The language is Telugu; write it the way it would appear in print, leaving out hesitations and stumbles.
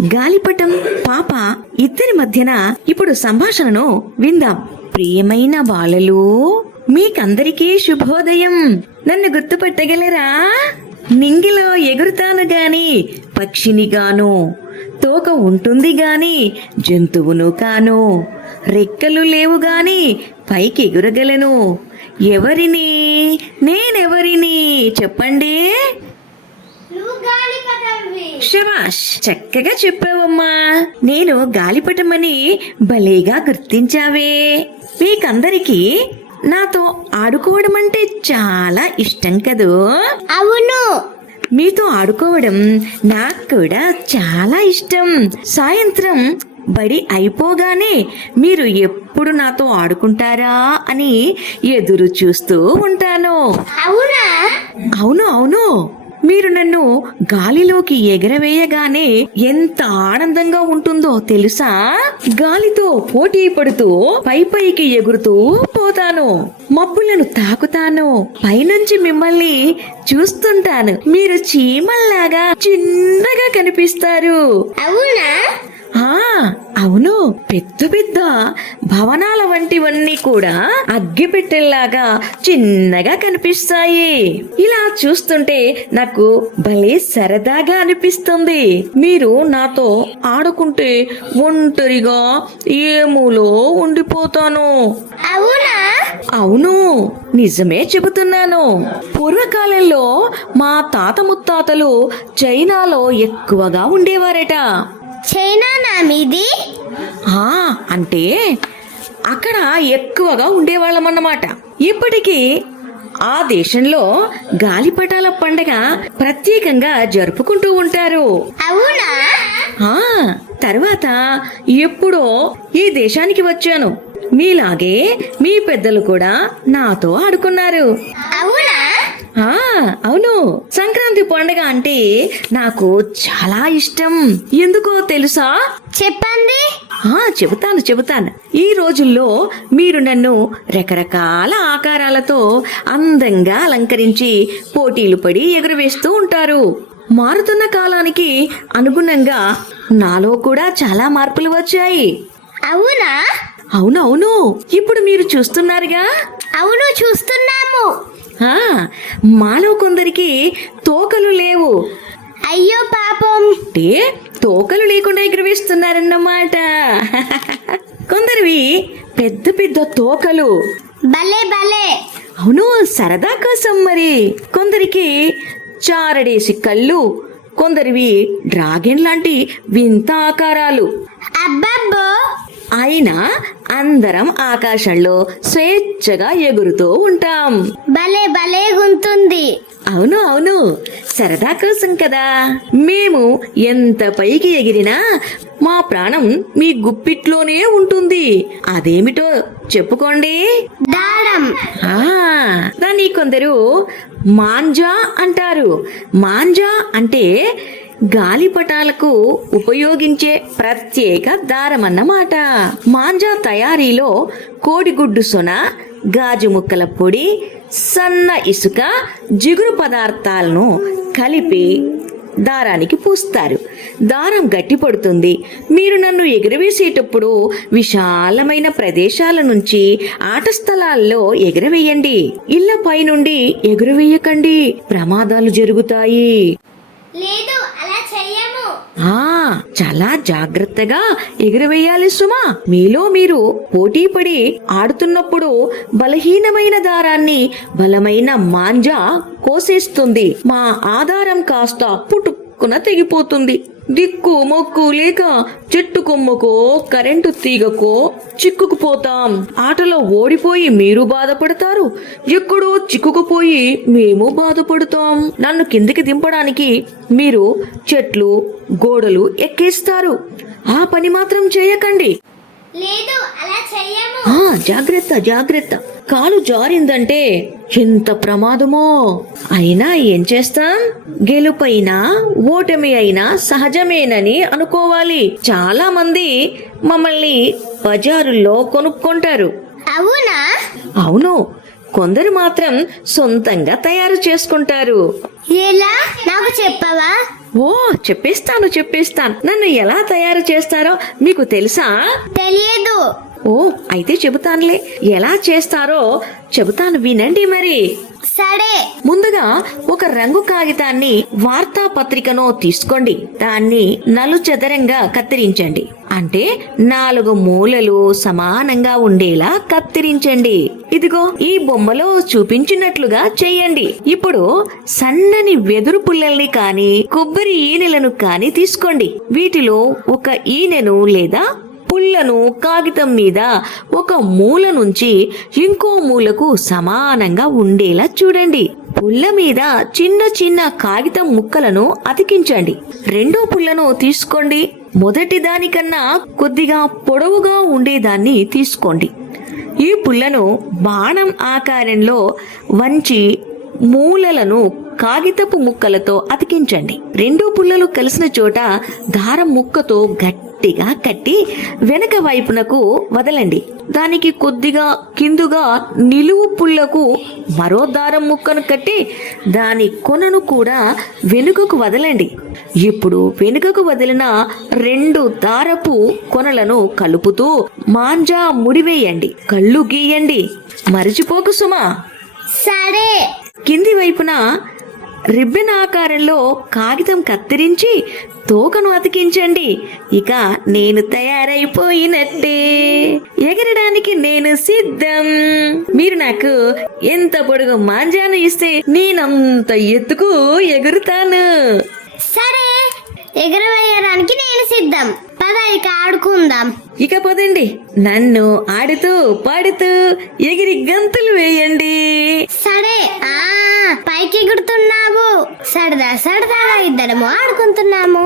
గాలిపటం పాప ఇద్దరి మధ్యన ఇప్పుడు సంభాషణను విందాం. ప్రియమైన బాలలు, మీకందరికీ శుభోదయం. నన్ను గుర్తుపట్టగలరా? నింగిలో ఎగురుతాను గాని పక్షిని గాను, తోక ఉంటుంది గాని జంతువును కాను, రెక్కలు లేవు గాని పైకి ఎగురగలను. ఎవరిని? నేనెవరిని చెప్పండి. శభాష్, చక్కగా చెప్పావమ్మా. నేను గాలిపటమని భలేగా గుర్తించావే. మీకందరికీ నాతో ఆడుకోవడం అంటే చాలా ఇష్టం కదూ? అవును. మీతో ఆడుకోవడం నాకు కూడా చాలా ఇష్టం. సాయంత్రం బడి అయిపోగానే మీరు ఎప్పుడు నాతో ఆడుకుంటారా అని ఎదురు చూస్తూ ఉంటాను. అవునా? అవును అవును. మీరు నన్ను గాలిలోకి ఎగరవేయగానే ఎంత ఆనందంగా ఉంటుందో తెలుసా? గాలితో పోటీ పడుతూ పైకి ఎగురుతూ పోతాను. మబ్బులను తాకుతాను. పైనుంచి మిమ్మల్ని చూస్తుంటాను. మీరు చీమల్లాగా చిన్నగా కనిపిస్తారు. అవునా? అవును. పెద్ద పెద్ద భవనాల వంటివన్నీ కూడా అగ్గిపెట్టెల్లాగా చిన్నగా కనిపిస్తాయి. ఇలా చూస్తుంటే నాకు భలే సరదాగా అనిపిస్తుంది. మీరు నాతో ఆడుకుంటే ఒంటరిగా ఏమూలో ఉండిపోతాను. అవునా? అవును, నిజమే చెబుతున్నాను. పూర్వకాలంలో మా తాత ముత్తాతలు చైనాలో ఎక్కువగా ఉండేవారట. చైనానా మీది? అంటే అక్కడ ఎక్కువగా ఉండేవాళ్ళమన్నమాట. ఇప్పటికీ ఆ దేశంలో గాలిపటాల పండగ ప్రత్యేకంగా జరుపుకుంటూ ఉంటారు. అవునా? తర్వాత ఎప్పుడో ఈ దేశానికి వచ్చాను. మీలాగే మీ పెద్దలు కూడా నాతో ఆడుకున్నారు. అవునా? అవును. సంక్రాంతి పండుగ అంటే నాకు చాలా ఇష్టం. ఎందుకో తెలుసా? చెప్పండి. చెబుతాను. ఈ రోజుల్లో మీరు నన్ను రకరకాల ఆకారాలతో అందంగా అలంకరించి పోటీలు పడి ఎగురవేస్తూ ఉంటారు. మారుతున్న కాలానికి అనుగుణంగా నాలో కూడా చాలా మార్పులు వచ్చాయి. అవునా? అవునవును. ఇప్పుడు మీరు చూస్తున్నారుగా. అవును, చూస్తున్నాము. మాలో కొందరికి తోకలు లేవు. అయ్యో పాపం. అంటే తోకలు లేకుండా ఎగురవేస్తున్నారన్నమాట. కొందరివి పెద్ద పెద్ద తోకలు. భలే భలే. అవును, సరదా కోసం మరి. కొందరికి చారడేసి కళ్ళు, కొందరివి డ్రాగన్ లాంటి వింత ఆకారాలు. అబ్బబ్బో. అయినా అందరం ఆకాశంలో స్వేచ్ఛగా ఎగురుతూ ఉంటాం. భలే భలే గుంటుంది. అవును, సరదా కోసం కదా. మేము ఎంత పైకి ఎగిరినా మా ప్రాణం మీ గుప్పిట్లోనే ఉంటుంది. అదేమిటో చెప్పుకోండి. దారం. దాన్ని కొందరు మాంజా అంటారు. మాంజా అంటే గాలిపటాలకు ఉపయోగించే ప్రత్యేక దారం అన్నమాట. మాంజా తయారీలో కోడిగుడ్డు సొన, గాజు ముక్కల పొడి, సన్న ఇసుక, జిగురు పదార్థాలను కలిపి దారానికి పూస్తారు. దారం గట్టిపడుతుంది. మీరు నన్ను ఎగురవేసేటప్పుడు విశాలమైన ప్రదేశాల నుంచి ఆట స్థలాల్లో ఎగురవేయండి. ఇళ్ల పై నుండి ఎగురవేయకండి, ప్రమాదాలు జరుగుతాయి. లేదు, అలా చెయ్యము. చాలా జాగ్రత్తగా ఎగురవేయాలి సుమా. మీలో మీరు పోటీ పడి ఆడుతున్నప్పుడు బలహీనమైన దారాన్ని బలమైన మాంజా కోసేస్తుంది. మా ఆధారం కాస్త పుట్టుకున తెగిపోతుంది. దిక్కు మొక్కు లేక చెట్టు కొమ్మకో కరెంటు తీగకో చిక్కుకుపోతాం. ఆటలో ఓడిపోయి మీరు బాధపడతారు, ఎక్కడో చిక్కుకుపోయి మేము బాధపడతాం. నన్ను కిందికి దింపడానికి మీరు చెట్లు గోడలు ఎక్కేస్తారు. ఆ పని మాత్రం చేయకండి. లేదు, అలా చెయ్యము. జాగ్రత్త. కాలు జారిందంటే ఎంత ప్రమాదమో. అయినా ఏం చేస్తాం? గెలుపైనా ఓటమి అయినా సహజమేనని అనుకోవాలి. చాలా మంది మమ్మల్ని బజారుల్లో కొనుక్కుంటారు. అవునా? అవును. కొందరు మాత్రం సొంతంగా తయారు చేసుకుంటారు. ఎలా నాకు చెప్పవా? ఓ చెప్పేస్తాను. నన్ను ఎలా తయారు చేస్తారో మీకు తెలుసా? తెలియదు. ఓ అయితే చెబుతానులే. ఎలా చేస్తారో చెబుతాను, వినండి మరి. సరే. ముందుగా ఒక రంగు కాగితాన్ని, వార్తాపత్రికను తీసుకోండి. దాన్ని నలుచదరంగా కత్తిరించండి. అంటే 4 మూలలు సమానంగా ఉండేలా కత్తిరించండి. ఇదిగో ఈ బొమ్మలో చూపించినట్లుగా చెయ్యండి. ఇప్పుడు సన్నని వెదురు పుల్లల్ని కాని కొబ్బరి ఈనెలను కాని తీసుకోండి. వీటిలో ఒక ఈనెను లేదా పుల్లను కాగితం మీద ఒక మూల నుంచి ఇంకో మూలకు సమానంగా ఉండేలా చూడండి. పుల్ల మీద చిన్న చిన్న కాగితం ముక్కలను అతికించండి. రెండో పుల్లను తీసుకోండి. మొదటి దానికన్నా కొద్దిగా పొడవుగా ఉండేదాన్ని తీసుకోండి. ఈ పుల్లను బాణం ఆకారంలో వంచి మూలలను కాగితపు ముక్కలతో అతికించండి. 2 పుల్లలు కలిసిన చోట దారం ముక్కతో గట్టిగా కట్టి వెనక వైపునకు వదలండి. దానికి కొద్దిగా కిందుగా నిలువు పుల్లకు మరో దారం ముక్కను కట్టి దాని కొనను కూడా వెనుకకు వదలండి. ఇప్పుడు వెనుకకు వదిలిన 2 దారపు కొనలను కలుపుతూ మాంజా ముడివేయండి. కళ్ళు గీయండి. మరిచిపోకు సుమా. సరే. కింది వైపున రిబ్బన్ ఆకారంలో కాగితం కత్తిరించి తోకను అతికించండి. ఇక నేను తయారైపోయినట్టే. ఎగరడానికి నేను సిద్ధం. మీరు నాకు ఎంత పొడుగు మాంజాను ఇస్తే నేనంత ఎత్తుకు ఎగురుతాను. సరే, ఎగరవేయడానికి నేను సిద్ధం. పద ఇక ఆడుకుందాం. ఇక పదండి, నన్ను ఆడుతూ పాడుతూ ఎగిరి గంతులు వేయండి. సరే. పైకి ఎగురుతున్నావు. సరదాగా ఇద్దరము ఆడుకుంటున్నాము.